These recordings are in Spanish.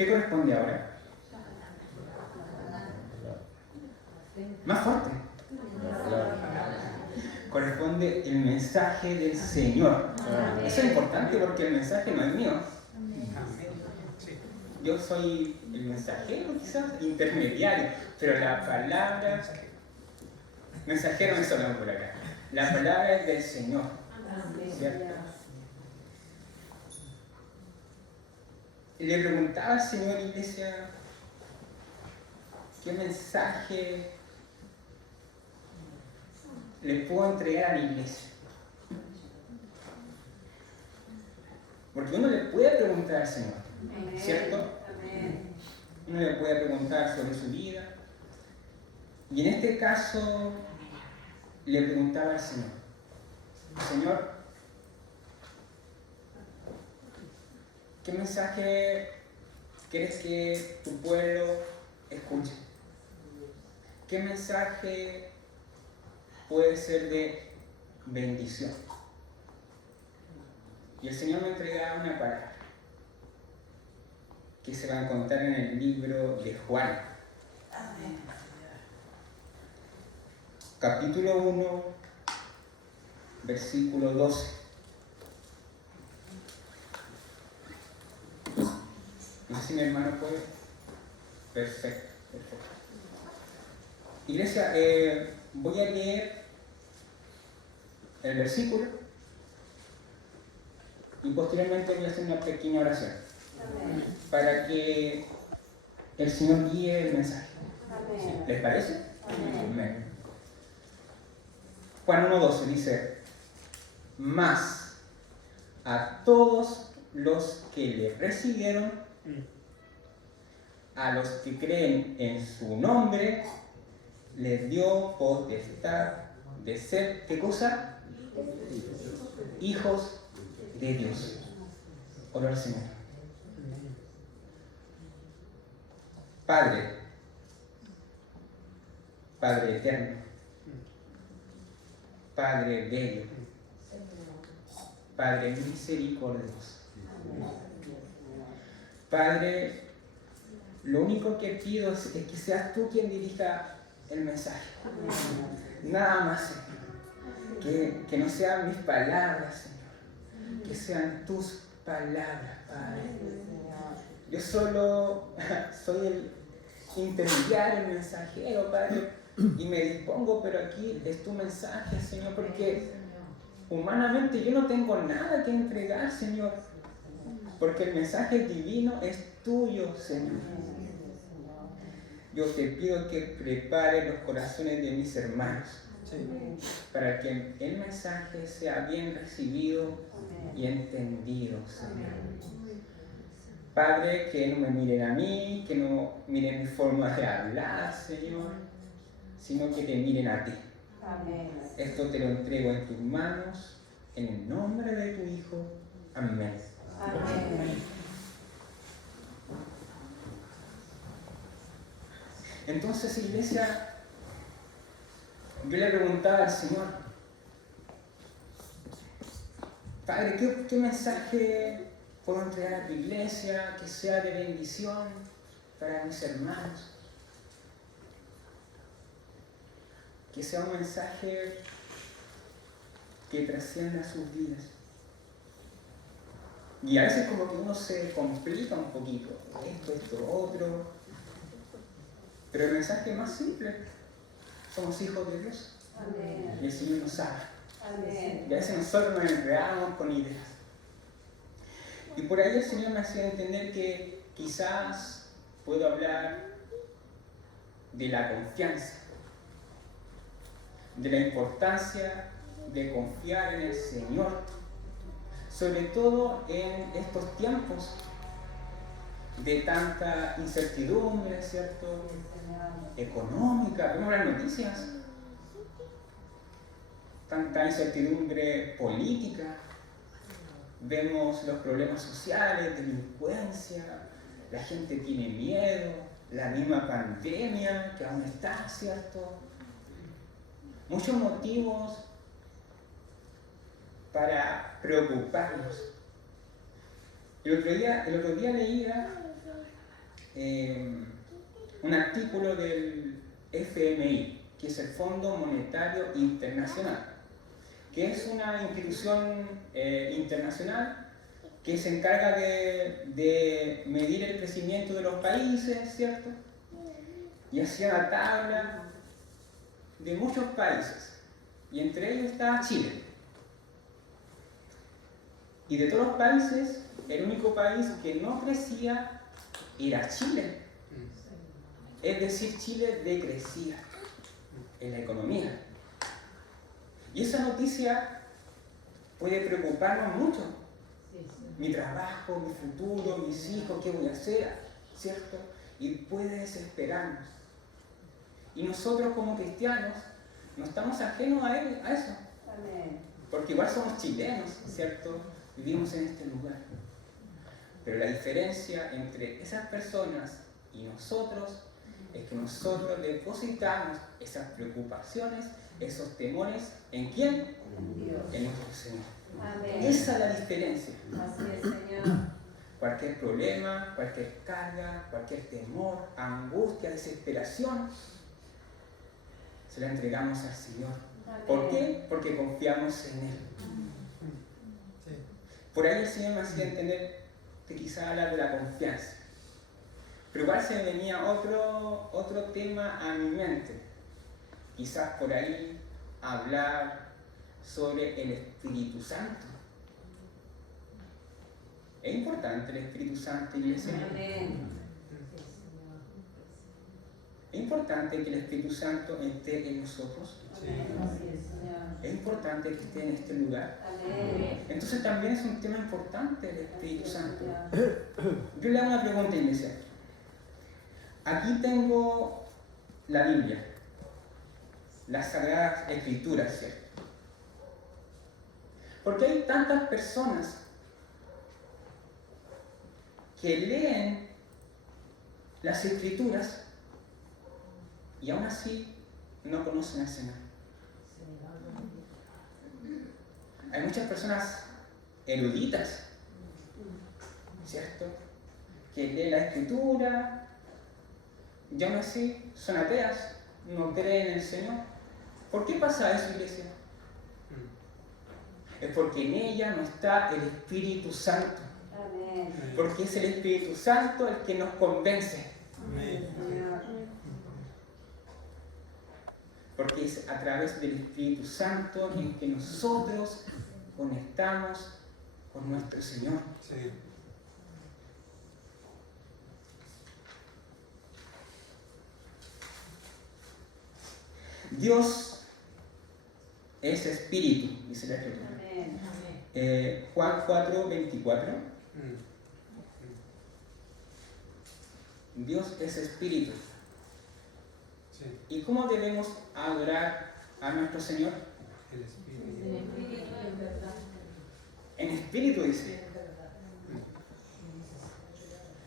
¿Qué corresponde ahora? Más fuerte. Corresponde el mensaje del Señor. Eso es importante porque el mensaje no es mío. Yo soy el mensajero, quizás, intermediario, pero la palabra, mensajero me sonó por acá. La palabra es del Señor, ¿cierto? Le preguntaba al Señor, iglesia, ¿qué mensaje le puedo entregar a la iglesia? Porque uno le puede preguntar al Señor, ¿cierto? Uno le puede preguntar sobre su vida. Y en este caso, le preguntaba al Señor, Señor, ¿qué mensaje quieres que tu pueblo escuche? ¿Qué mensaje puede ser de bendición? Y el Señor me entregaba una palabra que se va a encontrar en el libro de Juan. Capítulo 1, versículo 12. No sé si mi hermano puede. Perfecto. Iglesia, voy a leer el versículo y posteriormente voy a hacer una pequeña oración para que el Señor guíe el mensaje. ¿Les parece? Amén. Juan 1:12 dice: mas a todos los que le recibieron, a los que creen en su nombre, les dio potestad de ser, ¿qué cosa? Hijos de Dios. Ora al Señor. Padre, Padre eterno, Padre bello, Padre misericordioso. Padre, lo único que pido es que seas tú quien dirija el mensaje. Nada más, Señor. Que no sean mis palabras, Señor. Que sean tus palabras, Padre. Yo solo soy el intermediario, el mensajero, Padre, y me dispongo, pero aquí es tu mensaje, Señor, porque humanamente yo no tengo nada que entregar, Señor, porque el mensaje divino es tuyo, Señor. Yo te pido que prepare los corazones de mis hermanos para que el mensaje sea bien recibido y entendido, Señor. Padre, que no me miren a mí, que no miren mi forma de hablar, Señor, sino que te miren a ti. Amén. Esto te lo entrego en tus manos, en el nombre de tu Hijo. Amén. Amén. Entonces, iglesia, yo le preguntaba al Señor, Padre, ¿qué mensaje puedo entregar a tu iglesia que sea de bendición para mis hermanos? Que sea un mensaje que trascienda sus vidas. Y a veces como que uno se complica un poquito, esto, otro. Pero el mensaje es más simple. Somos hijos de Dios. Amén. Y el Señor nos sabe. Amén. Y a veces nosotros nos enredamos con ideas. Y por ahí el Señor me hacía entender que quizás puedo hablar de la confianza, de la importancia de confiar en el Señor, sobre todo en estos tiempos de tanta incertidumbre, ¿cierto? Económica, vemos las noticias, tanta incertidumbre política, vemos los problemas sociales, delincuencia, la gente tiene miedo, la misma pandemia que aún está, ¿cierto? Muchos motivos para preocuparnos. El otro día leía un artículo del FMI, que es el Fondo Monetario Internacional, que es una institución internacional que se encarga de medir el crecimiento de los países, ¿cierto? Y hacía una tabla de muchos países, y entre ellos está Chile. Y de todos los países, el único país que no crecía era Chile. Es decir, Chile decrecía en la economía. Y esa noticia puede preocuparnos mucho. Mi trabajo, mi futuro, mis hijos, ¿qué voy a hacer? ¿Cierto? Y puede desesperarnos. Y nosotros como cristianos no estamos ajenos a eso. Porque igual somos chilenos, ¿cierto? Vivimos en este lugar. Pero la diferencia entre esas personas y nosotros es que nosotros depositamos esas preocupaciones, esos temores, ¿en quién? En Dios. En nuestro Señor. Amén. Esa es la diferencia. Así es, Señor. Cualquier problema, cualquier carga, cualquier temor, angustia, desesperación, se la entregamos al Señor. Amén. ¿Por qué? Porque confiamos en Él. Por ahí el Señor me hacía entender que quizá habla de la confianza. Pero igual se me venía otro tema a mi mente. Quizás por ahí hablar sobre el Espíritu Santo. ¿Es importante el Espíritu Santo, iglesia? Amén. ¿Es importante que el Espíritu Santo esté en nosotros? Amén. Así es, Señor. ¿Es importante que esté en este lugar? Amén. Entonces también es un tema importante el Espíritu Así es, Santo. Señor. Yo le hago una pregunta, iglesia. Aquí tengo la Biblia, las Sagradas Escrituras, ¿cierto? Porque hay tantas personas que leen las Escrituras y aún así no conocen al Señor. Hay muchas personas eruditas, ¿cierto? Que leen la Escritura y aún así son ateas, no creen en el Señor. ¿Por qué pasa eso, iglesia? Es porque en ella no está el Espíritu Santo. Amén. Porque es el Espíritu Santo el que nos convence. Amén, Señor. Porque es a través del Espíritu Santo en que nosotros conectamos con nuestro Señor. Sí. Dios es Espíritu, dice la Escritura. Amén. Juan 4:24. Dios es Espíritu. Sí. ¿Y cómo debemos adorar a nuestro Señor? El En Espíritu. espíritu y en verdad. En Espíritu, dice.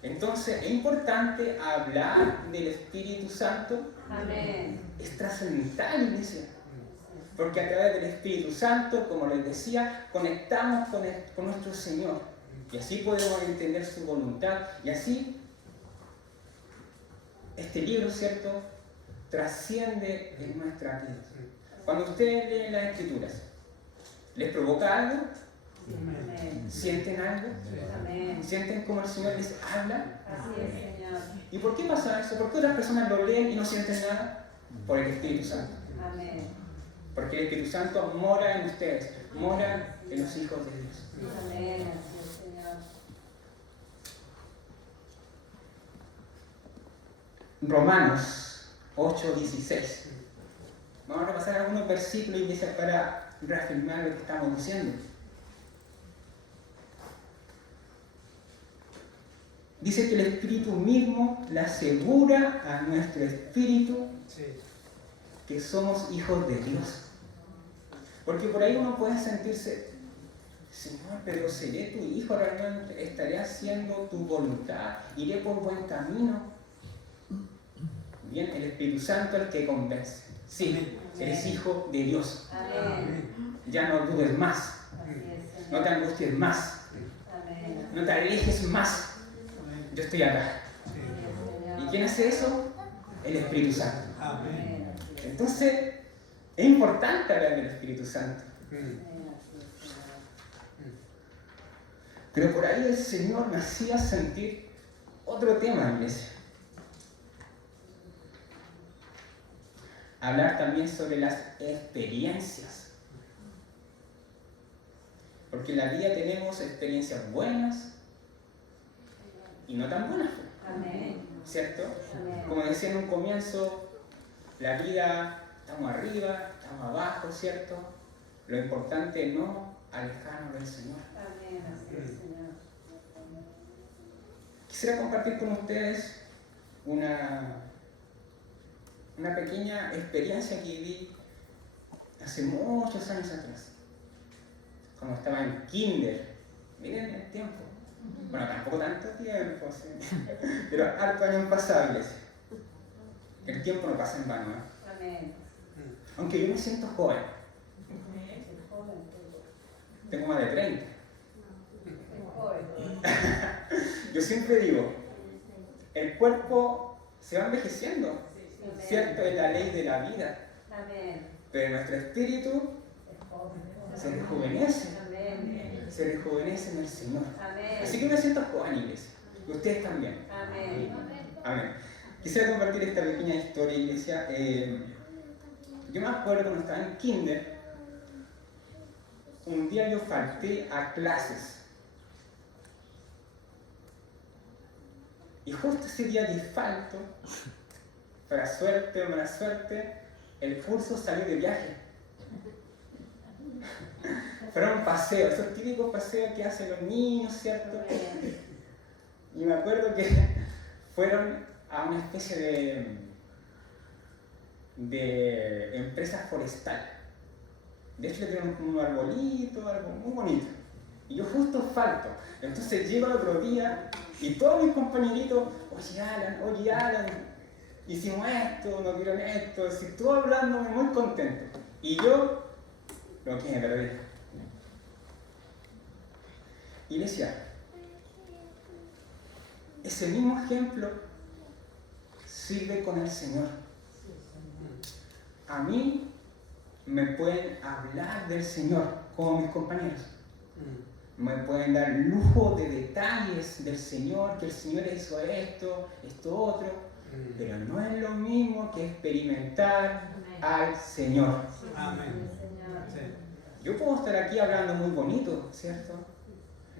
Entonces, es importante hablar del Espíritu Santo. Amén. Es trascendental, iglesia. Porque a través del Espíritu Santo, como les decía, conectamos con nuestro Señor. Y así podemos entender su voluntad. Y así, este libro, ¿cierto?, trasciende en nuestra vida. Cuando ustedes leen las Escrituras, ¿les provoca algo? Amén. ¿Sienten algo? Amén. ¿Sienten como el Señor les habla? Así es, Señor. ¿Y por qué pasa eso? ¿Por qué otras personas lo leen y no sienten nada? Por el Espíritu Santo. Amén. Porque el Espíritu Santo mora en ustedes, mora en los hijos de Dios. Amén. Así es, Señor. Romanos 8:16. Vamos a repasar algunos versículos, iglesia, para reafirmar lo que estamos diciendo. Dice que el Espíritu mismo le asegura a nuestro espíritu Sí. que somos hijos de Dios. Porque por ahí uno puede sentirse, Señor, pero ¿seré tu hijo realmente? ¿Estaré haciendo tu voluntad? ¿Iré por buen camino? Bien, el Espíritu Santo es el que convence. Sí, eres hijo de Dios. Amén. Ya no dudes más, Así es, no Señor. te angusties más, Amén. no te alejes más. Yo estoy acá. Así es, ¿Quién hace eso? El Espíritu Santo. Amén. Entonces, es importante hablar del Espíritu Santo. Pero por ahí el Señor me hacía sentir otro tema, iglesia. Hablar también sobre las experiencias. Porque en la vida tenemos experiencias buenas y no tan buenas. ¿Cierto? Como decía en un comienzo, la vida, estamos arriba, estamos abajo, ¿cierto? Lo importante es no alejarnos del Señor. Quisiera compartir con ustedes una pequeña experiencia que viví hace muchos años atrás, cuando estaba en kinder. Miren el tiempo. Bueno, tampoco tanto tiempo, ¿sí? Pero harto años pasables. El tiempo no pasa en vano, ¿eh? Aunque yo me siento joven. Tengo más de 30. Yo siempre digo, el cuerpo se va envejeciendo, ¿cierto? Es la ley de la vida. Pero nuestro espíritu se rejuvenece. Se rejuvenece en el Señor. Así que me siento joven, iglesia. Y ustedes también. Amén. Quisiera compartir esta pequeña historia, iglesia. Yo me acuerdo cuando estaba en kinder, un día yo falté a clases. Y justo ese día de falto, para suerte o mala suerte, el curso salió de viaje. Fueron paseos, esos típicos paseos que hacen los niños, ¿cierto? Y me acuerdo que fueron a una especie de empresa forestal. De hecho, le tienen un arbolito, algo muy bonito. Y yo justo falto. Entonces llego el otro día y todos mis compañeritos, oye Alan, hicimos esto, nos dieron esto, así, todo hablándome muy contento. Y yo, lo que me perdí. Iglesia, ese mismo ejemplo sirve con el Señor. A mí me pueden hablar del Señor como mis compañeros. Me pueden dar lujo de detalles del Señor, que el Señor hizo esto otro, pero no es lo mismo que experimentar al Señor. Amén. Yo puedo estar aquí hablando muy bonito, ¿cierto?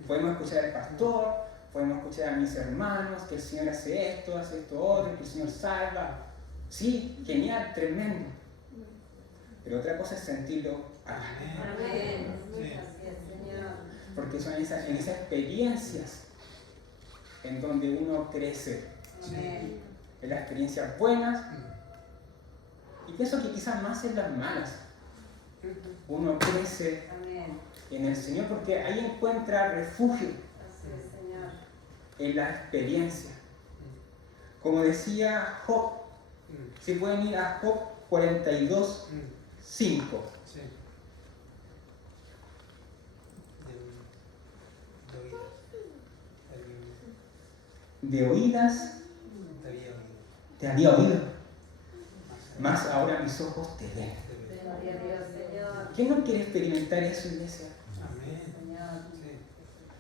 Podemos escuchar al pastor, podemos escuchar a mis hermanos, que el Señor hace esto otro, que el Señor salva. Sí, genial, tremendo. Pero otra cosa es sentirlo acá. Porque son en esas experiencias en donde uno crece. En las experiencias buenas. Y pienso que quizás más en las malas. Uno crece en el Señor porque ahí encuentra refugio en la experiencia. Como decía Job, si pueden ir a Job 42, 5. De oídas te había oído, mas ahora mis ojos te ven. ¿Quién no quiere experimentar eso, iglesia?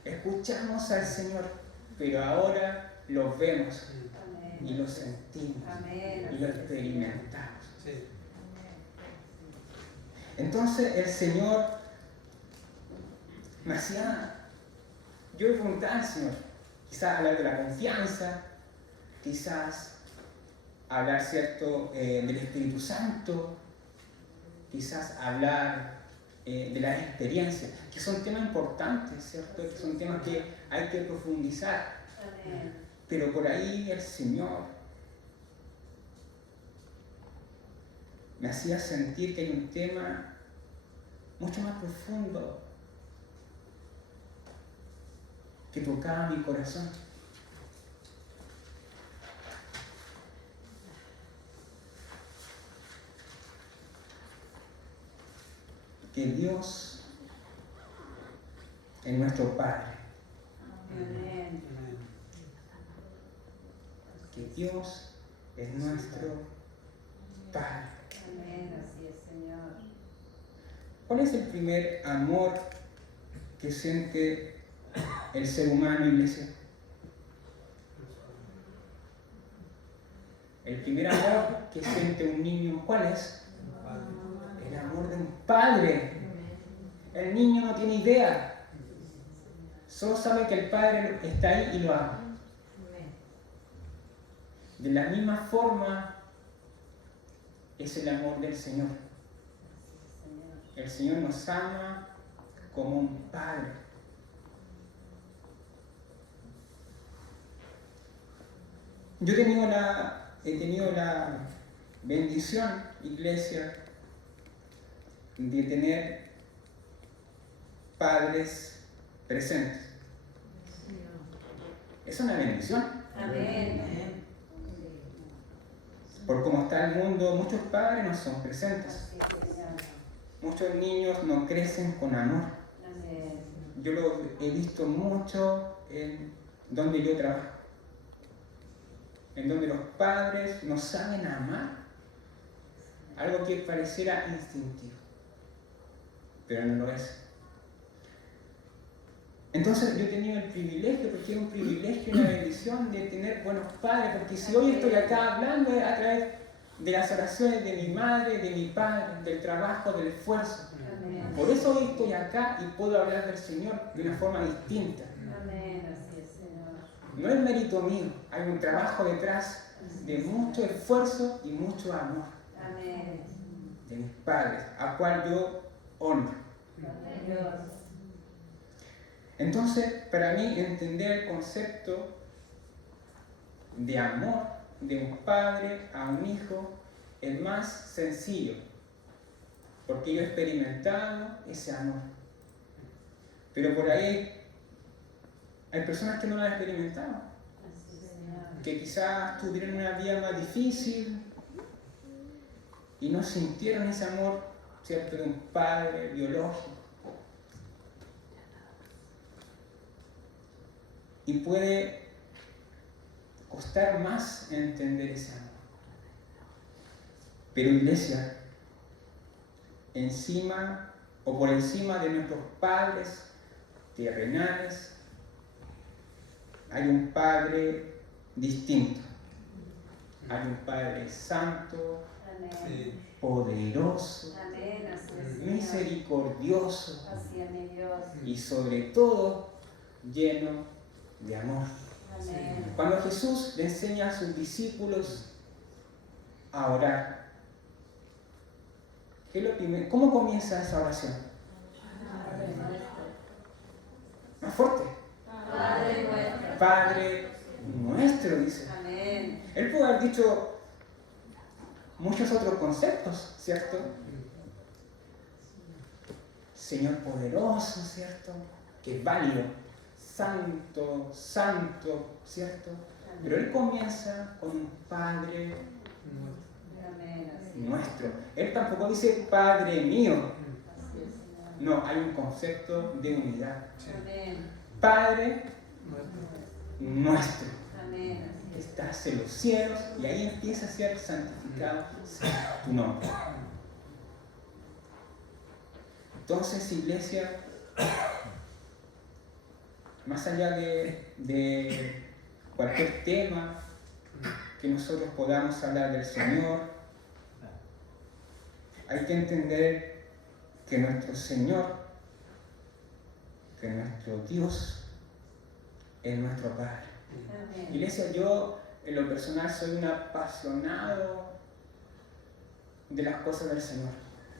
Escuchamos al Señor, pero ahora lo vemos y lo sentimos y lo experimentamos. Entonces el Señor me hacía, yo le preguntaba al Señor, quizás hablar de la confianza, quizás hablar, ¿cierto?, del Espíritu Santo, quizás hablar de las experiencias, que son temas importantes, ¿cierto?, que son temas que hay que profundizar. Pero por ahí el Señor me hacía sentir que hay un tema mucho más profundo que tocaba mi corazón. Que Dios es nuestro Padre. que Dios es nuestro Padre. Amén, así es, Señor. ¿Cuál es el primer amor que siente el ser humano, iglesia? El primer amor que siente un niño, ¿cuál es? El amor de un padre. El niño no tiene idea. Solo sabe que el padre está ahí y lo ama. De la misma forma es el amor del Señor. El Señor nos ama como un padre. Yo he tenido la bendición, iglesia, de tener padres presentes. Es una bendición. Amén. Por cómo está el mundo, muchos padres no son presentes. Así es, Señor. Muchos niños no crecen con amor. Amén. Yo lo he visto mucho en donde yo trabajo. En donde los padres no saben amar. Algo que pareciera instintivo. Pero no lo es. Entonces yo he tenido el privilegio, porque es un privilegio y una bendición de tener buenos padres, porque si hoy estoy acá hablando es a través de las oraciones de mi madre, de mi padre, del trabajo, del esfuerzo. Amén. Por eso hoy estoy acá y puedo hablar del Señor de una forma distinta. Amén, así es, Señor. No es mérito mío, hay un trabajo detrás de mucho esfuerzo y mucho amor Amén. de mis padres, a cual yo honro. Amén, Dios. Entonces, para mí, entender el concepto de amor de un padre a un hijo es más sencillo, porque yo he experimentado ese amor. Pero por ahí hay personas que no lo han experimentado, Así es, Señor. que quizás tuvieron una vida más difícil y no sintieron ese amor, ¿cierto?, de un padre biológico. Y puede costar más entender ese amor. Pero iglesia, encima o por encima de nuestros padres terrenales, hay un Padre distinto. Hay un Padre santo, Amén. poderoso, Amén, así es, Señor. misericordioso Así es, mi Dios. y sobre todo lleno de amor. Amén. Cuando Jesús le enseña a sus discípulos a orar, ¿qué es lo primero? ¿Cómo comienza esa oración? Padre nuestro. Más fuerte. Padre nuestro. Padre nuestro, dice. Amén. Él pudo haber dicho muchos otros conceptos, ¿cierto? Señor poderoso, ¿cierto? Que es válido. Santo, santo, ¿cierto? Pero él comienza con un Padre Amén, así es. nuestro. Él tampoco dice Padre mío. Así es, Señor. No, hay un concepto de unidad. Amén. Padre nuestro. Amén, así es. Estás en los cielos y ahí empieza a ser santificado sea tu nombre. Entonces, iglesia, más allá de cualquier tema que nosotros podamos hablar del Señor, hay que entender que nuestro Señor, que nuestro Dios es nuestro Padre. Amén. Iglesia, yo en lo personal soy un apasionado de las cosas del Señor.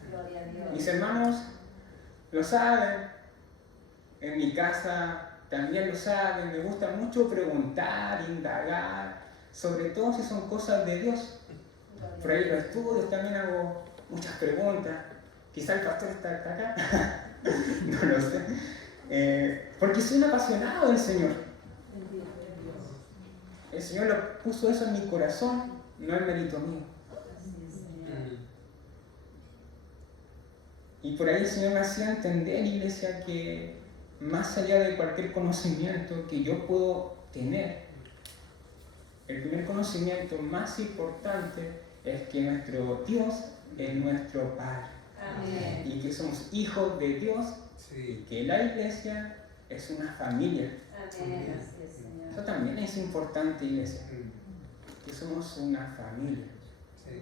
Gloria a Dios. Mis hermanos lo saben, en mi casa también lo saben, me gusta mucho preguntar, indagar, sobre todo si son cosas de Dios. Por ahí los estudios también hago muchas preguntas. Quizá el pastor está acá, no lo sé. Porque soy un apasionado del Señor. Bendito es Dios. El Señor lo puso eso en mi corazón, no es mérito mío. Así es, Señor. Y por ahí el Señor me hacía entender, iglesia, que más allá de cualquier conocimiento que yo puedo tener, el primer conocimiento más importante es que nuestro Dios es nuestro Padre. Amén. Y que somos hijos de Dios y Sí. que la iglesia es una familia. Amén. Así es, Señor. Eso también es importante, iglesia, Mm. que somos una familia. Sí.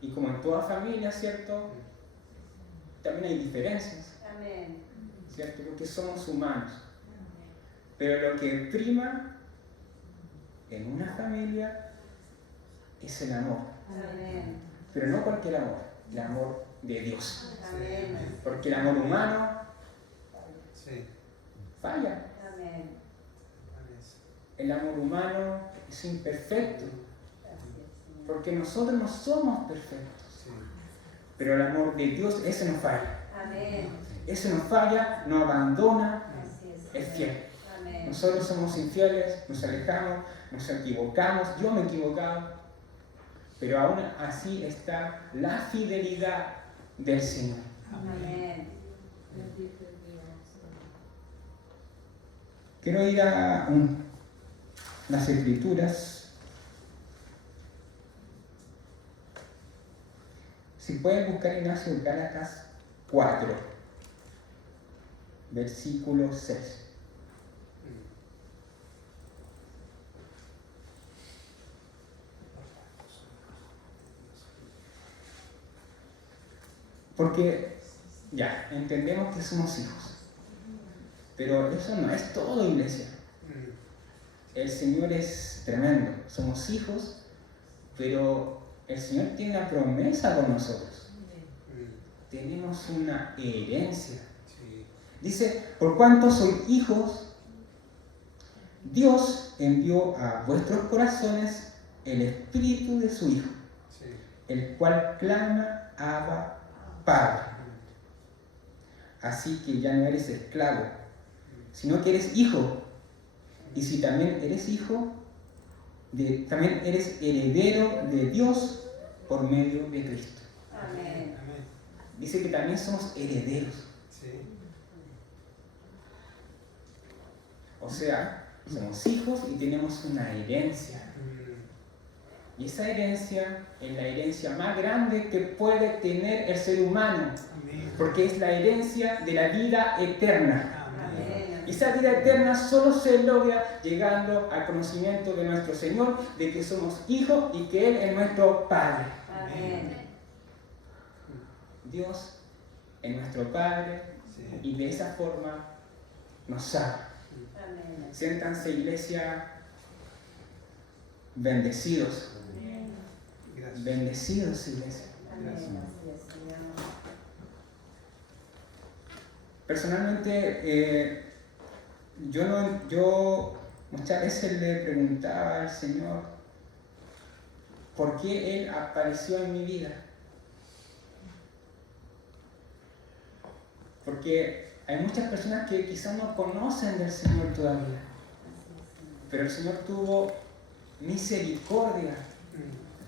Y como en toda familia, ¿cierto? También hay diferencias, Amén. ¿cierto? Porque somos humanos. Pero lo que prima en una familia es el amor. Amén. Pero no cualquier amor, el amor de Dios. Amén. Porque el amor humano Sí. falla. Amén. Amén. El amor humano es imperfecto. Así es, Señor. Porque nosotros no somos perfectos. Sí. Pero el amor de Dios, ese no falla. Amén. Ese no falla, no abandona, Así es, es Señor. fiel. Amén. Nosotros somos infieles, nos alejamos, nos equivocamos, yo me he equivocado, pero aún así está la fidelidad del Señor. Amén. Quiero ir a las Escrituras. Si pueden buscar Ignacio, Gálatas 4, versículo 6. Porque ya, entendemos que somos hijos. Pero eso no es todo, iglesia. El Señor es tremendo. Somos hijos, pero el Señor tiene una promesa con nosotros. Tenemos una herencia. Sí. Dice, por cuanto sois hijos, Dios envió a vuestros corazones el Espíritu de su Hijo, Sí. el cual clama, Abba, Padre. Así que ya no eres esclavo, sino que eres hijo. Y si también eres hijo, también eres heredero de Dios por medio de Cristo. Amén. Amén. Dice que también somos herederos. Sí. O sea, somos hijos y tenemos una herencia. Y esa herencia es la herencia más grande que puede tener el ser humano, Amén. porque es la herencia de la vida eterna. Amén. Y esa vida eterna solo se logra llegando al conocimiento de nuestro Señor, de que somos hijos y que Él es nuestro Padre. Amén. Dios es nuestro Padre Sí. y de esa forma nos ama. Amén. Siéntanse, iglesia, bendecidos. Gracias. Bendecidos, iglesia. Amén. Así es, Señor. Personalmente, yo muchas veces le preguntaba al Señor por qué Él apareció en mi vida. Porque hay muchas personas que quizás no conocen del Señor todavía, pero el Señor tuvo misericordia.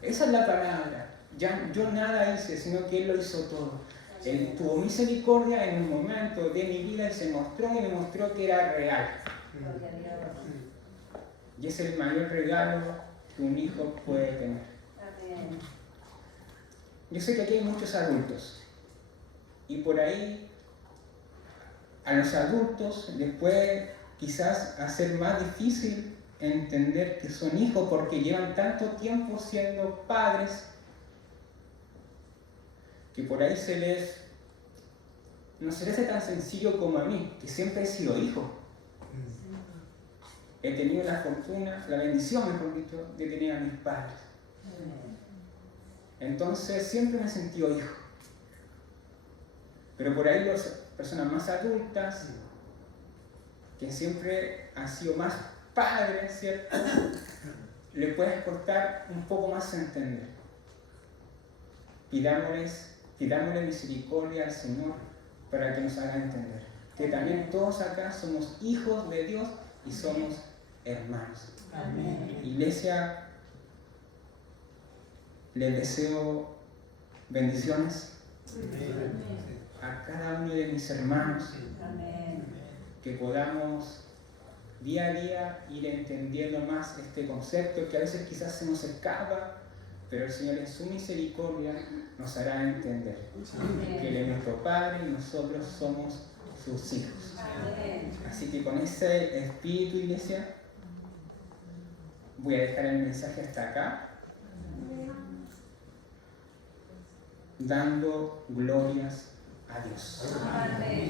Esa es la palabra. Yo nada hice, sino que Él lo hizo todo. Él tuvo misericordia en un momento de mi vida y se mostró y me mostró que era real. Gloria a Dios. Y es el mayor regalo que un hijo puede tener. Amén. Yo sé que aquí hay muchos adultos. Y por ahí, a los adultos les puede quizás hacer más difícil entender que son hijos porque llevan tanto tiempo siendo padres que por ahí no se les hace tan sencillo como a mí, que siempre he sido hijo. He tenido la fortuna, la bendición, mejor dicho, de tener a mis padres. Entonces siempre me he sentido hijo. Pero por ahí las personas más adultas, que siempre han sido más padres, ¿cierto? Le puede costar un poco más entender. Pidámosle misericordia al Señor para que nos haga entender. Que también todos acá somos hijos de Dios y somos hermanos. Amén. Iglesia, les deseo bendiciones a cada uno de mis hermanos, Amén. que podamos día a día ir entendiendo más este concepto que a veces quizás se nos escapa, pero el Señor en su misericordia nos hará entender que Él es nuestro Padre y nosotros somos sus hijos. Amén. Así que con ese espíritu, iglesia, voy a dejar el mensaje hasta acá, dando glorias a Dios. Amén.